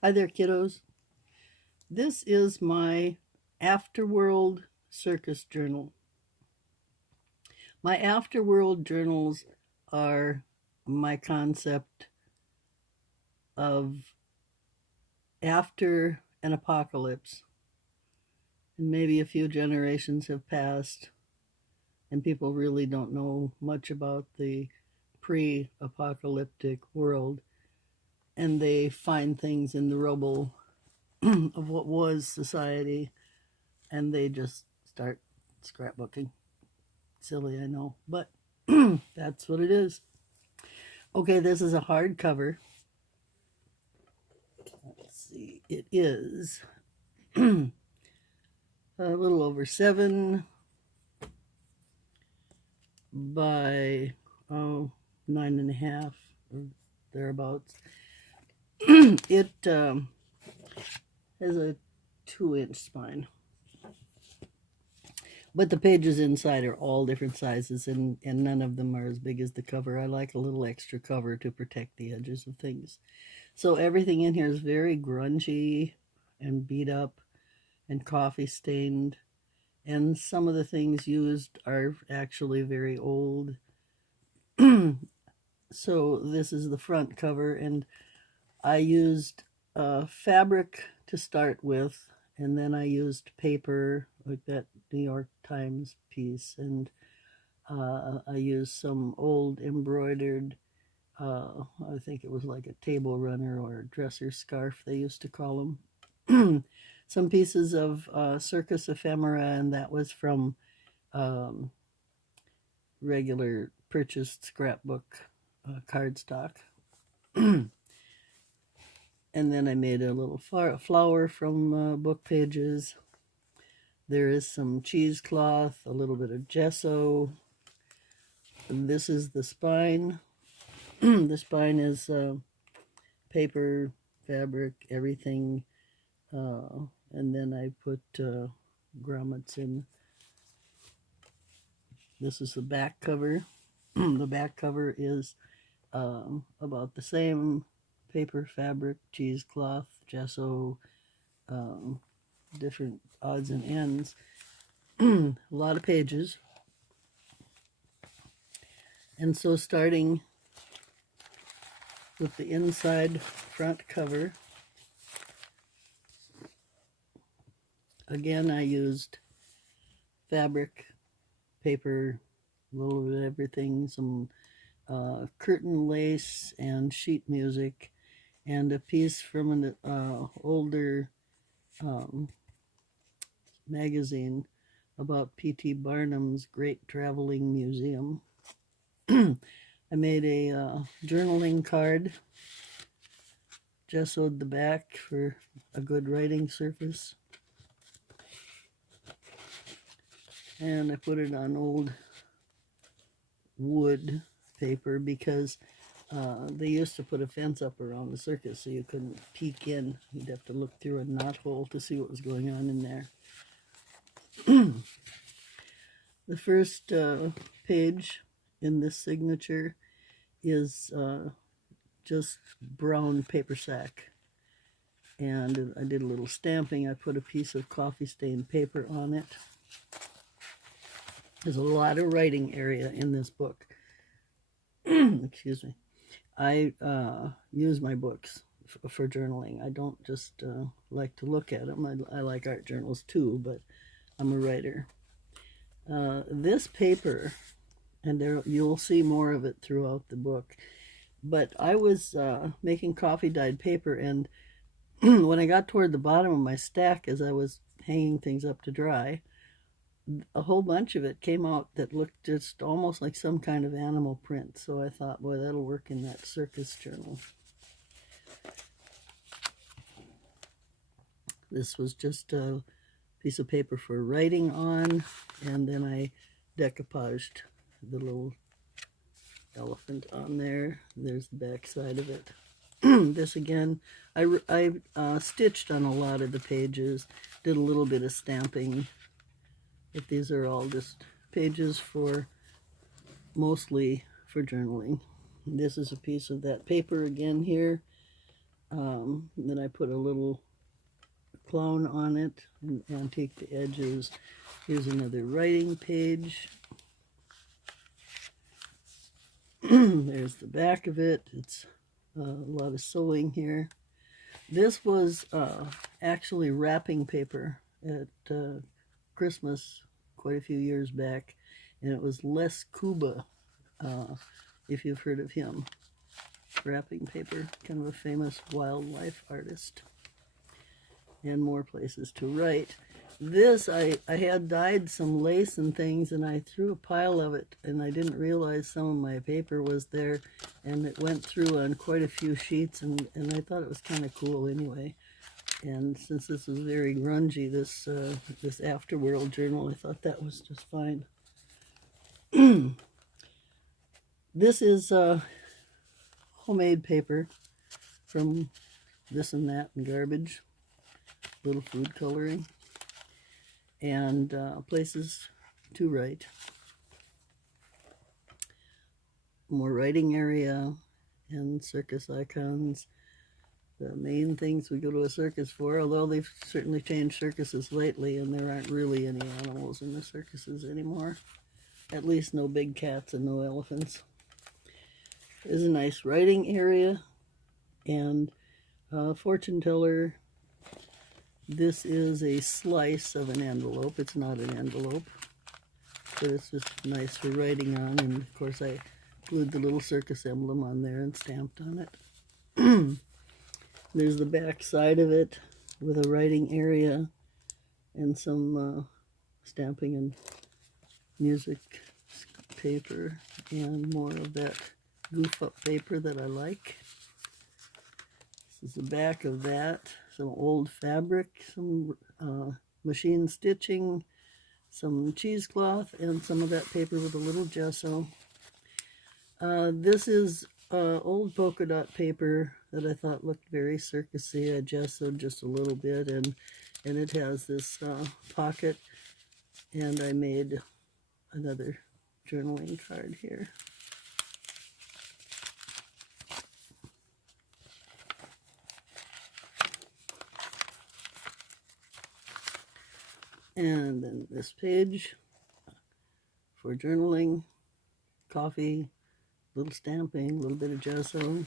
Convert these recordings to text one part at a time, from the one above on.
Hi there, kiddos. This is my AfterWorld Circus journal. My AfterWorld journals are my concept of after an apocalypse. And maybe a few generations have passed, and people really don't know much about the pre-apocalyptic world, and they find things in the rubble of what was society, and they just start scrapbooking. Silly, I know, but that's what it is. Okay, this is a hardcover. Let's see, it is a little over 7 by 9.5 or thereabouts. It has a 2-inch spine. But the pages inside are all different sizes, and none of them are as big as the cover. I like a little extra cover to protect the edges of things. So everything in here is very grungy and beat up and coffee stained. And some of the things used are actually very old. So this is the front cover, and I used fabric to start with, and then I used paper, like that New York Times piece, and I used some old embroidered, I think it was like a table runner or a dresser scarf, they used to call them. Some pieces of Circus ephemera, and that was from um, regular purchased scrapbook cardstock. And then I made a little flower from book pages. There is some cheesecloth, a little bit of gesso. And this is the spine. The spine is paper, fabric, everything. And then I put grommets in. This is the back cover. The back cover is about the same: paper, fabric, cheesecloth, gesso, different odds and ends. A lot of pages. And so starting with the inside front cover, again I used fabric, paper, a little bit of everything, some curtain lace and sheet music, and a piece from an older magazine about P.T. Barnum's Great Traveling Museum. I made a journaling card, gessoed the back for a good writing surface, and I put it on old wood paper because they used to put a fence up around the circus so you couldn't peek in. You'd have to look through a knothole to see what was going on in there. The first page in this signature is just brown paper sack, and I did a little stamping. I put a piece of coffee stained paper on it. There's a lot of writing area in this book. Excuse me. I use my books for journaling. I don't just like to look at them. I like art journals too, but I'm a writer. This paper, and there you'll see more of it throughout the book, but I was making coffee dyed paper, and when I got toward the bottom of my stack as I was hanging things up to dry, a whole bunch of it came out that looked just almost like some kind of animal print. So I thought, boy, that'll work in that circus journal. This was just a piece of paper for writing on, and then I decoupaged the little elephant on there. There's the back side of it. This again, I stitched on a lot of the pages, did a little bit of stamping, but these are all just pages for, mostly for journaling. This is a piece of that paper again here. Then I put a little clown on it and antique the edges. Here's another writing page. There's the back of it. It's a lot of sewing here. This was actually wrapping paper at Christmas quite a few years back, and it was Les Kuba, if you've heard of him. Wrapping paper, kind of a famous wildlife artist. And more places to write. This, I had dyed some lace and things, and I threw a pile of it, and I didn't realize some of my paper was there, and it went through on quite a few sheets, and I thought it was kind of cool anyway. And since this is very grungy, this AfterWorld journal, I thought that was just fine. This is homemade paper from this and that and garbage. Little food coloring. And places to write. More writing area and circus icons. The main things we go to a circus for, although they've certainly changed circuses lately and there aren't really any animals in the circuses anymore. At least no big cats and no elephants. There's a nice writing area and fortune teller. This is a slice of an envelope. It's not an envelope, but it's just nice for writing on. And of course I glued the little circus emblem on there and stamped on it. There's the back side of it with a writing area and some stamping and music paper and more of that goof up paper that I like. This is the back of that. Some old fabric, some machine stitching, some cheesecloth, and some of that paper with a little gesso. This is old polka dot paper that I thought looked very circusy. I gessoed just a little bit, and it has this pocket, and I made another journaling card here. And then this page for journaling, coffee, little stamping, a little bit of gesso.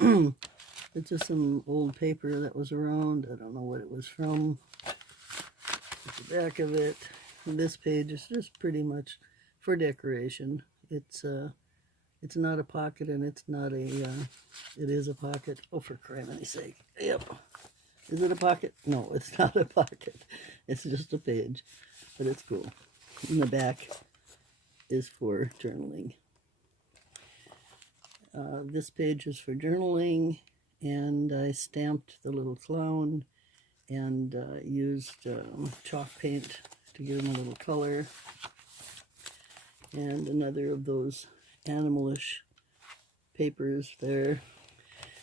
It's just some old paper that was around. I don't know what it was from. At the back of it. And this page is just pretty much for decoration. It's not a pocket, and it's not a, it is a pocket. Oh, for criminy sake. Yep. Is it a pocket? No, it's not a pocket. It's just a page, but it's cool. And the back is for journaling. This page is for journaling, and I stamped the little clown and used chalk paint to give him a little color. And another of those animalish papers there.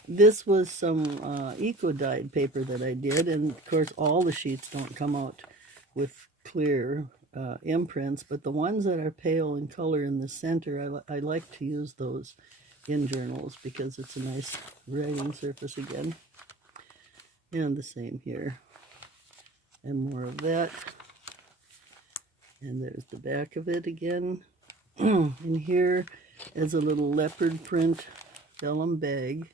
This was some eco-dyed paper that I did, and of course all the sheets don't come out with clear imprints, but the ones that are pale in color in the center, I like to use those in journals because it's a nice writing surface again. And the same here. And more of that. And there's the back of it again. And here is a little leopard print vellum bag.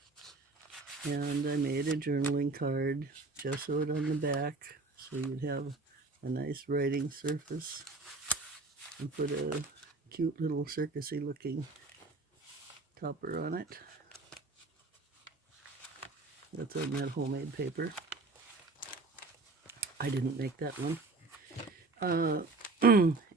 And I made a journaling card, gessoed on the back, so you'd have a nice writing surface. And put a cute little circusy looking topper on it. That's on that homemade paper. I didn't make that one.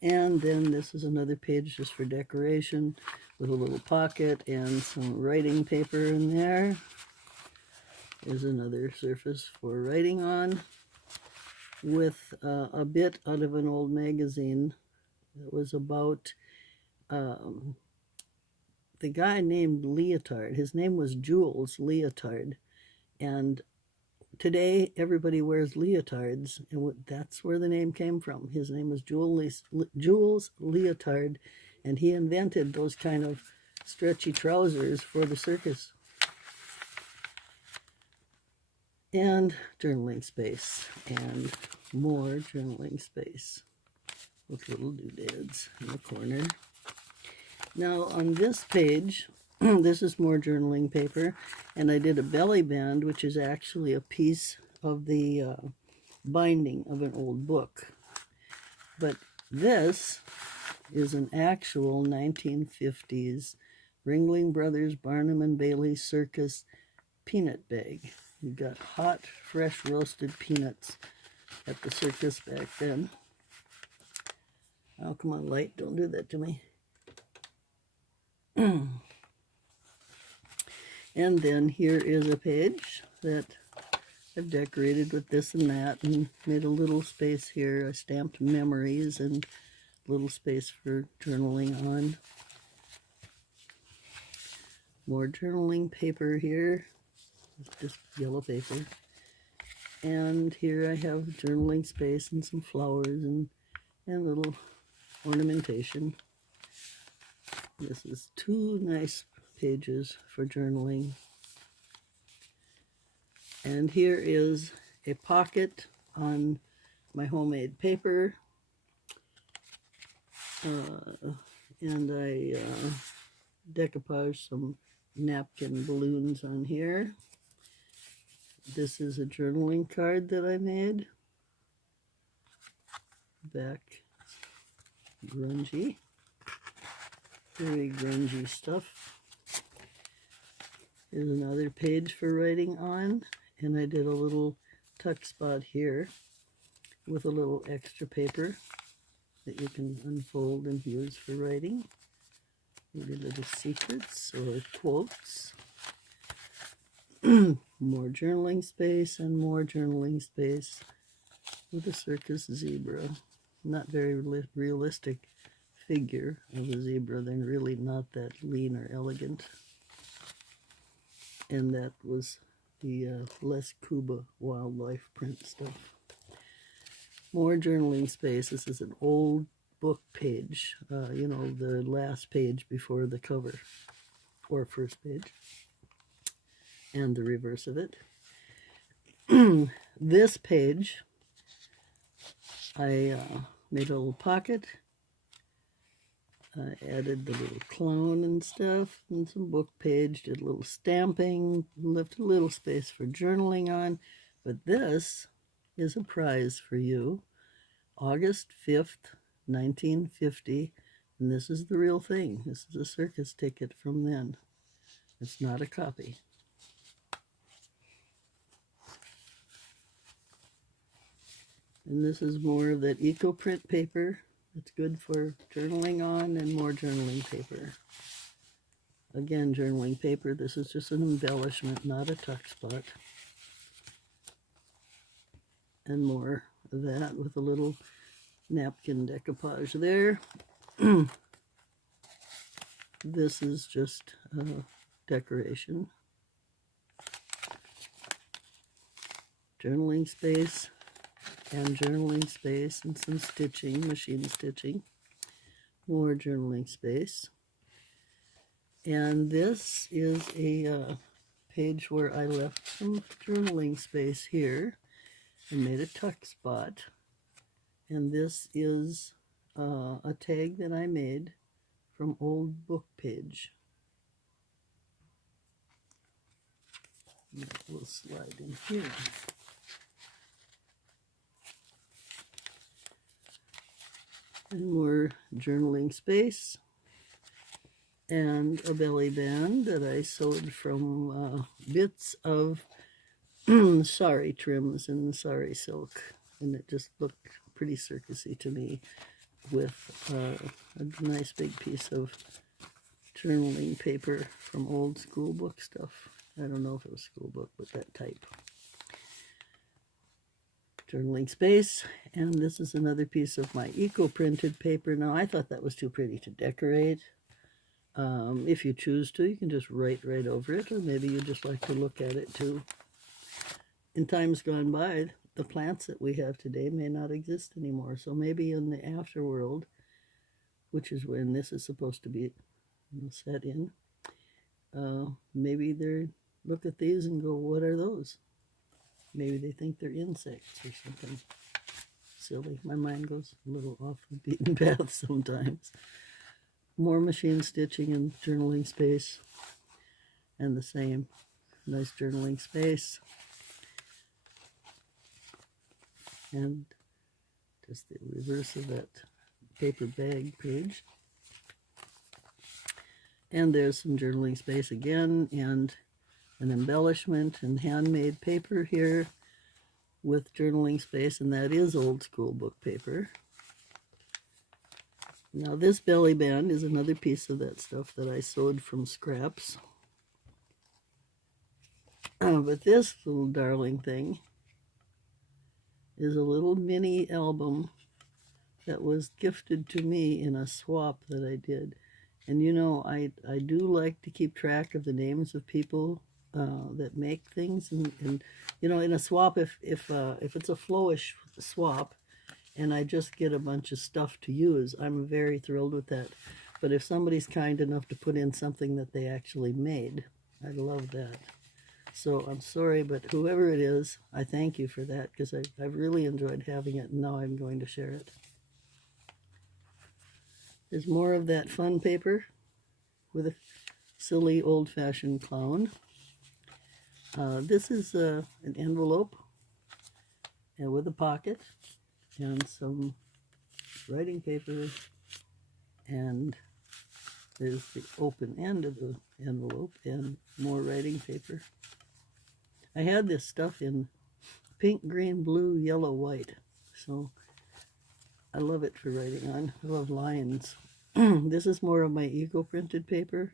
And then this is another page just for decoration with a little pocket and some writing paper in there. There's another surface for writing on with a bit out of an old magazine that was about the guy named Leotard. His name was Jules Leotard, and today everybody wears leotards, and that's where the name came from. His name was Jules Leotard, and he invented those kind of stretchy trousers for the circus. and journaling space, and more journaling space with little doodads in the corner. Now on this page, this is more journaling paper, and I did a belly band, which is actually a piece of the binding of an old book. But this is an actual 1950s Ringling Brothers Barnum and Bailey Circus peanut bag. You got hot, fresh roasted peanuts at the circus back then. Oh, come on, light, don't do that to me. And then here is a page that I've decorated with this and that, and made a little space here. I stamped memories and a little space for journaling on. More journaling paper here. It's just yellow paper. And here I have journaling space and some flowers and little ornamentation. This is 2 nice pages for journaling. And here is a pocket on my homemade paper. And I decoupaged some napkin balloons on here. This is a journaling card that I made. Back grungy. Very grungy stuff. Here's another page for writing on, and I did a little tuck spot here with a little extra paper that you can unfold and use for writing. Maybe little secrets or quotes. More journaling space and more journaling space with a circus zebra. Not very realistic figure of a zebra. They're really not that lean or elegant. And that was the Les Cuba wildlife print stuff. More journaling space. This is an old book page, you know, the last page before the cover, or first page, and the reverse of it. This page, I made a little pocket. I added the little clown and stuff, and some book page, did a little stamping, left a little space for journaling on. But this is a prize for you. August 5th, 1950, and this is the real thing. This is a circus ticket from then. It's not a copy. And this is more of that eco-print paper. It's good for journaling on, and more journaling paper. Again, journaling paper. This is just an embellishment, not a tuck spot. And more of that with a little napkin decoupage there. This is just decoration. Journaling space and journaling space and some stitching, machine stitching. More journaling space. And this is a page where I left some journaling space here and made a tuck spot. And this is a tag that I made from old book page. We'll slide in here. And more journaling space. And a belly band that I sewed from bits of sari trims and sari silk. And it just looked pretty circusy to me with a nice big piece of journaling paper from old school book stuff. I don't know if it was school book, but that type. Journaling space, and this is another piece of my eco-printed paper. Now, I thought that was too pretty to decorate. If you choose to, you can just write right over it, or maybe you just like to look at it too. In times gone by, the plants that we have today may not exist anymore, so maybe in the AfterWorld, which is when this is supposed to be set in, maybe they look at these and go, what are those? Maybe they think they're insects or something silly. My mind goes a little off the beaten path sometimes. More machine stitching and journaling space, and the same nice journaling space, and just the reverse of that paper bag page. And there's some journaling space again, and an embellishment and handmade paper here with journaling space, and that is old school book paper. Now this belly band is another piece of that stuff that I sewed from scraps. But this little darling thing is a little mini album that was gifted to me in a swap that I did. And you know, I do like to keep track of the names of people that make things, and you know, in a swap, if it's a flowish swap, and I just get a bunch of stuff to use, I'm very thrilled with that. But if somebody's kind enough to put in something that they actually made, I love that. So I'm sorry, but whoever it is, I thank you for that, because I've really enjoyed having it, and now I'm going to share it. There's more of that fun paper with a silly old-fashioned clown. This is an envelope and with a pocket and some writing paper, and there's the open end of the envelope and more writing paper. I had this stuff in pink, green, blue, yellow, white, so I love it for writing on. I love lines. This is more of my eco-printed paper,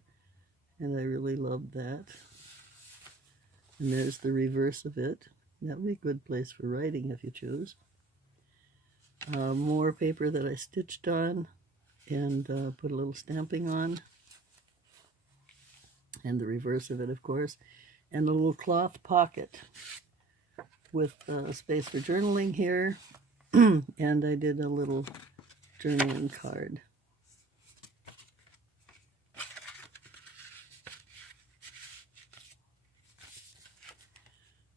and I really love that. And there's the reverse of it. That would be a good place for writing if you choose. More paper that I stitched on and put a little stamping on. And the reverse of it, of course. And a little cloth pocket with space for journaling here. And I did a little journaling card.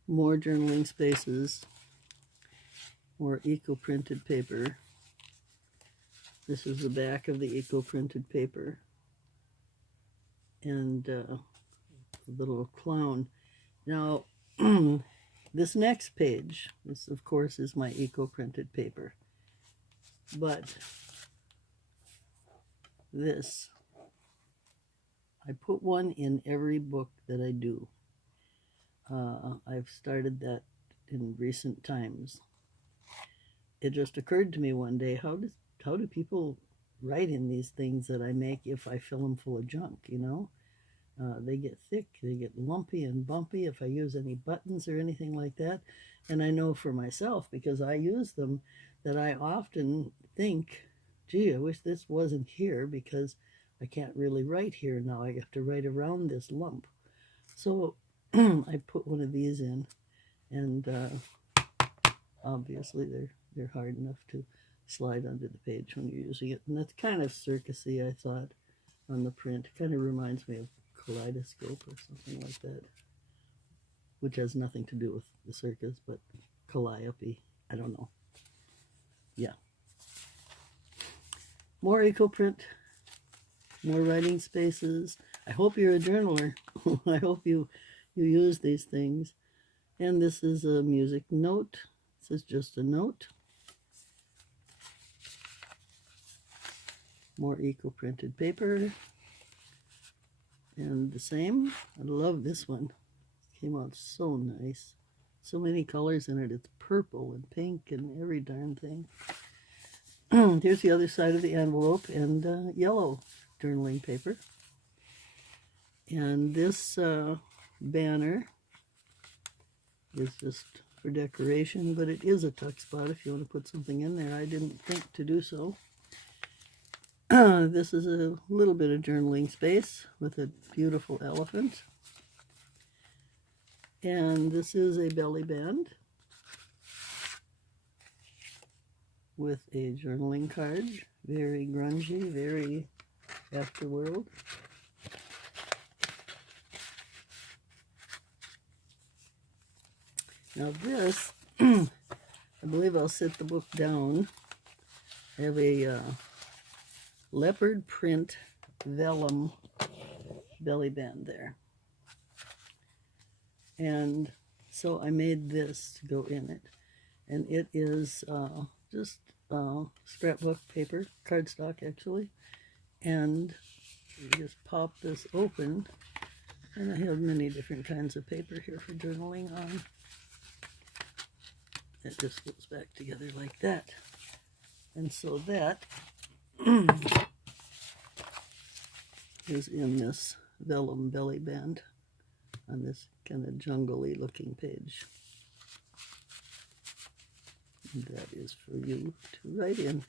More journaling spaces, more eco-printed paper. This is the back of the eco-printed paper. And the little clown. Now, this next page, this of course is my eco-printed paper. But this, I put one in every book that I do. I've started that in recent times. It just occurred to me one day, how do people write in these things that I make if I fill them full of junk, you know? They get thick, they get lumpy and bumpy if I use any buttons or anything like that. And I know for myself, because I use them, that I often think, gee, I wish this wasn't here because I can't really write here now. I have to write around this lump. So I put one of these in, and obviously they're hard enough to slide under the page when you're using it. And that's kind of circusy, I thought, on the print. It kind of reminds me of kaleidoscope or something like that, which has nothing to do with the circus, but calliope, I don't know. Yeah. More eco-print, more writing spaces. I hope you're a journaler. I hope you use these things. And this is a music note. This is just a note. More eco-printed paper. And the same. I love this one. It came out so nice. So many colors in it. It's purple and pink and every darn thing. Here's the other side of the envelope, and yellow journaling paper. And this banner is just for decoration, but it is a tuck spot if you want to put something in there. I didn't think to do so. This is a little bit of journaling space with a beautiful elephant. And this is a belly band with a journaling card. Very grungy, very AfterWorld. Now this, I believe I'll sit the book down. I have a leopard print vellum belly band there. And so I made this to go in it. And it is just scrapbook paper, cardstock actually. And you just pop this open. And I have many different kinds of paper here for journaling on. It just goes back together like that. And so that is in this vellum belly band on this kind of jungly looking page. And that is for you to write in.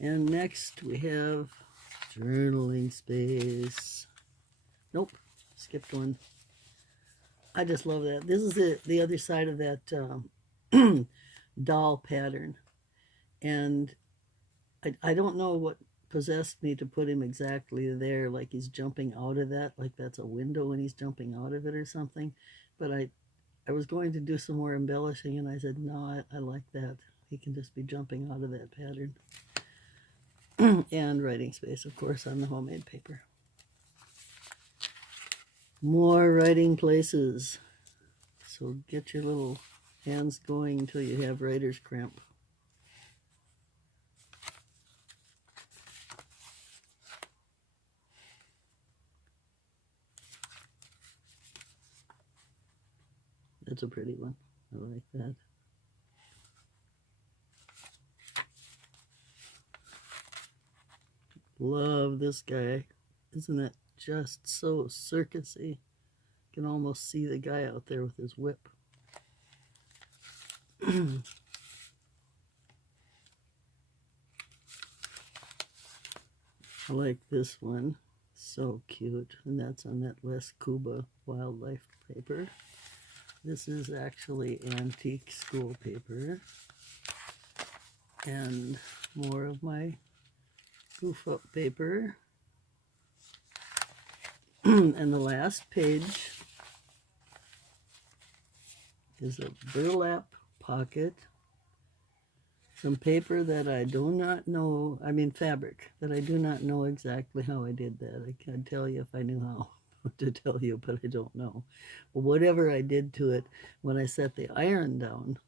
And next we have journaling space. Nope, skipped one. I just love that. This is the other side of that doll pattern. And I don't know what possessed me to put him exactly there, like he's jumping out of that, like that's a window and he's jumping out of it or something. But I was going to do some more embellishing, and I said, no, I like that. He can just be jumping out of that pattern. And writing space, of course, on the homemade paper. More writing places. So get your little hands going until you have writer's cramp. That's a pretty one. I like that. Love this guy. Isn't it just so circusy? You can almost see the guy out there with his whip. I like this one. So cute. And that's on that West Cuba wildlife paper. This is actually antique school paper. And more of my goof up paper. And the last page is a burlap pocket. Some paper that I do not know, fabric, that I do not know exactly how I did that. I can't tell you if I knew how to tell you, but I don't know. But whatever I did to it, when I set the iron down,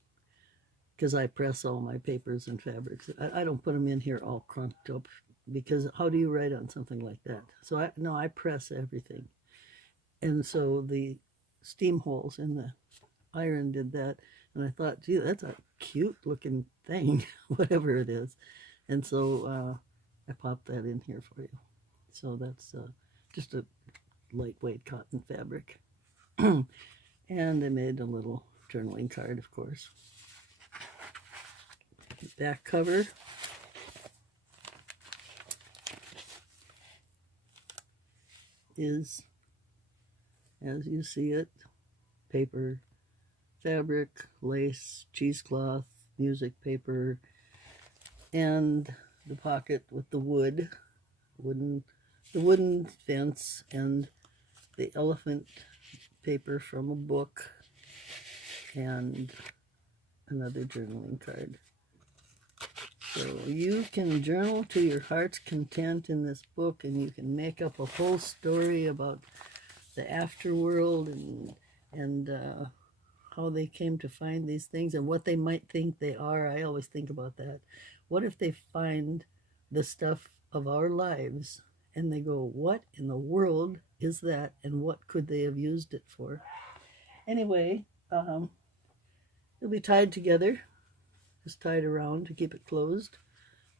because I press all my papers and fabrics, I don't put them in here all crunked up, because how do you write on something like that? So I press everything. And so the steam holes in the iron did that. And I thought, gee, that's a cute looking thing, whatever it is. And so I popped that in here for you. So that's just a lightweight cotton fabric. And I made a little journaling card, of course. Back cover. Is, as you see it, paper, fabric, lace, cheesecloth, music paper, and the pocket with the wooden fence, and the elephant paper from a book, and another journaling card. So you can journal to your heart's content in this book, and you can make up a whole story about the afterworld and how they came to find these things and what they might think they are. I always think about that. What if they find the stuff of our lives and they go, what in the world is that, and what could they have used it for? Anyway, it'll be tied together. Just tied around to keep it closed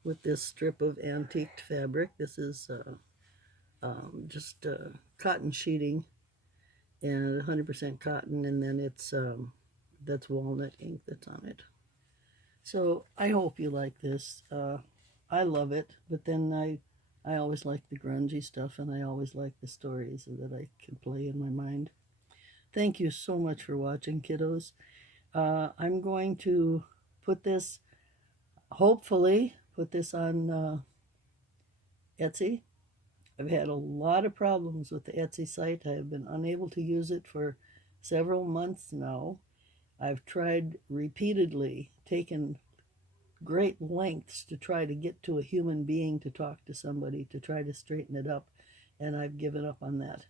with this strip of antiqued fabric. This is just cotton sheeting, and 100% cotton, and then it's that's walnut ink that's on it. So I hope you like this. I love it, but then I always like the grungy stuff, and I always like the stories that I can play in my mind. Thank you so much for watching, kiddos. I'm going to hopefully put this on Etsy. I've had a lot of problems with the Etsy site. I have been unable to use it for several months now. I've tried repeatedly, taken great lengths to try to get to a human being to talk to somebody, to try to straighten it up, and I've given up on that.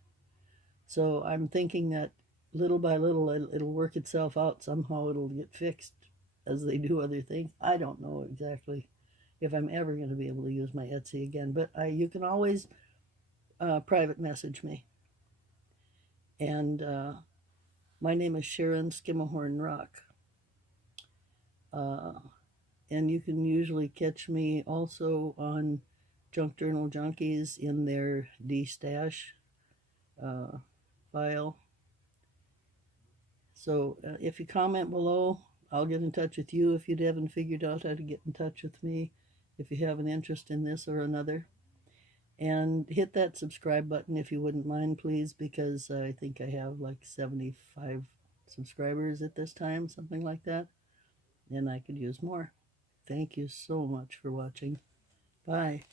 So I'm thinking that little by little it'll work itself out. Somehow it'll get fixed as they do other things. I don't know exactly if I'm ever going to be able to use my Etsy again, but you can always private message me. And my name is Sharon Skimmerhorn Rock. And you can usually catch me also on Junk Journal Junkies in their D-Stash file. So if you comment below, I'll get in touch with you if you haven't figured out how to get in touch with me, if you have an interest in this or another. And hit that subscribe button if you wouldn't mind, please, because I think I have like 75 subscribers at this time, something like that. And I could use more. Thank you so much for watching. Bye.